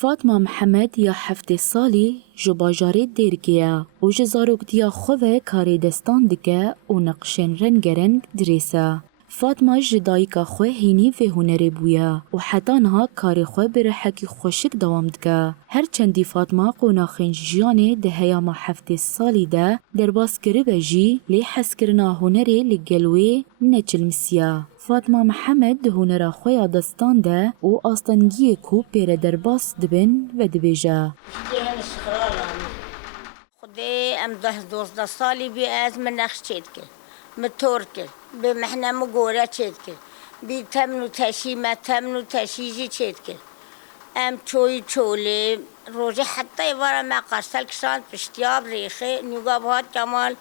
فاطمه محمد یا 7 سالی جو باجاری دیرگیه و جو زاروکتیا خواه کاری دستان دکه و نقشن رنگرنگ دریسه. فاطمه جدایکا خواه هینی و هنری بویا و حتی نها کاری خواه بره حکی خوشک دوام دکه. هر چندی فاطمه قوناخین جیانه ده هیاما 7 سالی ده در باس کری بجی لی حس کرنا هنری لگلوی نچلمسیه. فاطمه محمد ده هنرا خواه دستان ده و آستانگی کو پیره در باس دبن و دبیجه. خدای ام 12 سالی بی از من نقش چید که متور که به محنه مگوره چید که بی تمنو تشی ما تمنو تشیجی چید که ام چوی چوله روزی حتی وارا ما قرسل کشان پشتیاب ریخه نیوگا بهاد کمال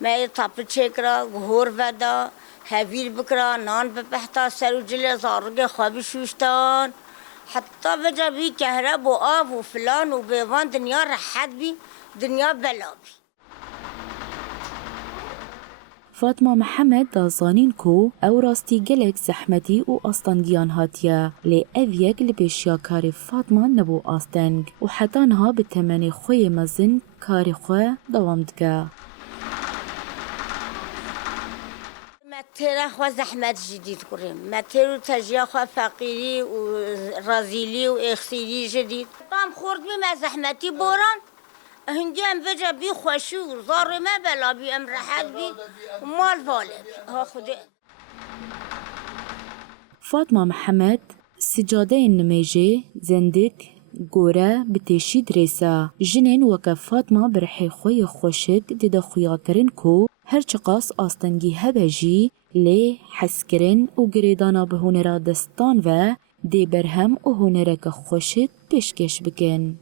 ما تاپ چکرا گهور ودا هویل بکرا نان بپحتا سر و جل زارگ خوابی شوشتان حتی وجا بی کهرب و آب و فلان و بیوان دنیا رحت بی دنیا بلا بی. فاطمه محمد دازانین کو او راستی گلک زحمتی و آستانگیان هاتیه لی اویگ لبیشیا کاری فاطمه نبو آستنگ و حتی نها به تمنی خوی مزن کاری خواه دوام دگه. متر خو زحمت جدید کریم متر تجیا خو فقیری و رازیلی و اخسیری جدید طعم خورد بی زحمتی بوران هنگی ام وجه بی خوشی و زار ما بلا بی ام راحت بی مال واله ها خوده. فاطمه محمد سجاده نمیجه زندک گوره بتشی دریسه جنین وکا فاطمه برحی خوی خوشک دیده خویاترین کو هرچه قاس آستنگی هبجی لی حسکرین و گریدانا به هنرا دستان و دی برهم و هنرک خوشک پیشکش بکن.